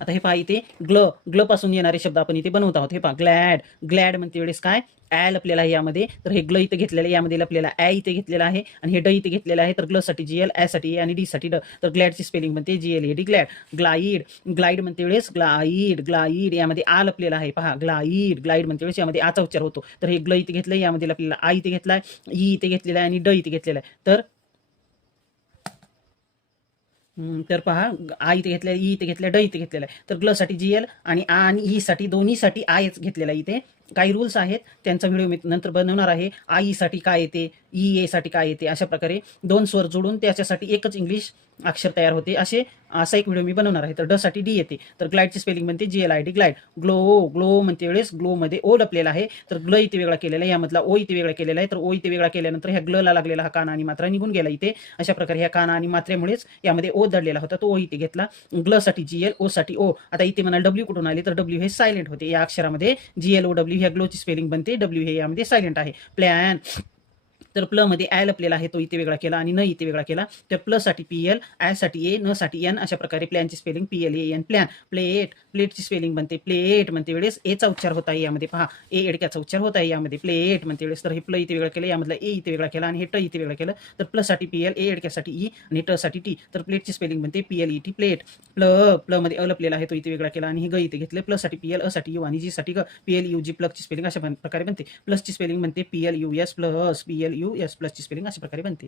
आता हे पहा इथे ग्ल पासून येणारे शब्द आपण इथे बनवत आहोत. हे पहा ग्लॅड, ग्लॅड म्हणते वेळेस काय ॲ लपलेला आहे यामध्ये, तर हे ग्ल इथे घेतलेलं आहे, यामध्ये लपलेला ॲ इथे घेतलेला आहे आणि हे ड इथे घेतलेलं आहे. तर ग्ल साठी GL, ॲ साठी ए आणि डी साठी ड. तर ग्लॅडची स्पेलिंग बनते GLAD ग्लॅड. ग्लाइड, ग्लाइड म्हणते वेळेस ग्लाइड, ग्लाइड यामध्ये आ लपलेला आहे. पहा ग्लाइड, ग्लाइड म्हणते वेळेस यामध्ये आचा उच्चार होतो. तर हे ग्ल इथे घेतलंय, यामध्ये लपलेला आ इथे घेतलाय, ई इथे घेतलेला आहे आणि ड इथे घेतलेला आहे. तर पहा आ इथे घेतलेला, ई इथे घेतल्या, ड इथे घेतलेला आहे. तर ग्ल साठी GL आणि आ आणि ई साठी दोन्हीसाठी आयच घेतलेला आहे. इथे काही रूल्स आहेत, त्यांचा व्हिडिओ मी नंतर बनवणार आहे. आई साठी काय येते, ई ए साठी काय येते, अशा प्रकारे दोन स्वर जोडून त्याच्यासाठी एकच इंग्लिश अक्षर तयार होते. असा एक व्हिडिओ मी बनवणार आहे. तर ड साठी डी येते. तर ग्लाइडची स्पेलिंग बनते GLID ग्लाइड. ग्लो, ग्लो म्हणते वेळेस ग्लो मध्ये ओ लपलेला आहे. तर ग्ल इथे वेगळा केलेला आहे, यामधला ओ इथे वेगळा केलेला आहे. तर ओ इथे वेगळा केल्यानंतर ह्या ग्लला लागलेला हा काना आणि मात्रा निघून गेला इथे. अशा प्रकारे ह्या काना आणि मात्रेमुळेच यामध्ये ओ दडलेला होता, तो ओ इथे घेतला. ग्ल साठी GL, ओ साठी ओ. आता इथे म्हणाल डब्ल्यू कुठून आले, तर डब्ल्यू हे सायलेंट होते. या अक्षरामध्ये GLOW ह्या ग्लोची स्पेलिंग बनते, डब्ल्यू हे यामध्ये सायलेंट आहे. प्लॅन, तर प्ल मध्ये ॲ लपलेला आहे, तो इथे वेगळा केला आणि न इथे वेगळा केला. तर प्ल साठी PL, ॲ साठी ए, न साठी एन. अशा प्रकारे प्लॅनची स्पेलिंग PLAN प्लॅन. प्लेट, प्लेटची स्पेलिंग बनते प्लेट म्हणते वेळेस एचा उच्चार होत आहे यामध्ये. पहा ए एडक्याचा उच्चार होत आहे यामध्ये प्लेट म्हणते वेळेस. तर हे प्ल इथे वेगळं केलं, यामधला ए इथे वेगळा केला आणि हे ट इथे वेगळं केलं. तर प्ल साठी PL, ए एडक्यासाठी ई आणि ट साठी टी. तर प्लेटची स्पेलिंग बनते PLET प्लेट. प्ल मध्ये अ लपलेला आहे, तो इथे वेगळा केला आणि हे ग इथे घेतले. प्ल साठी PL, अ साठी यू आणि जी साठी ग. PLUG प्लगची स्पेलिंग अशा प्रकारे बनते. प्लसची स्पेलिंग बनते PLUS प्लस, PLUS प्लसची स्पेलिंग अशा प्रकारे बनते.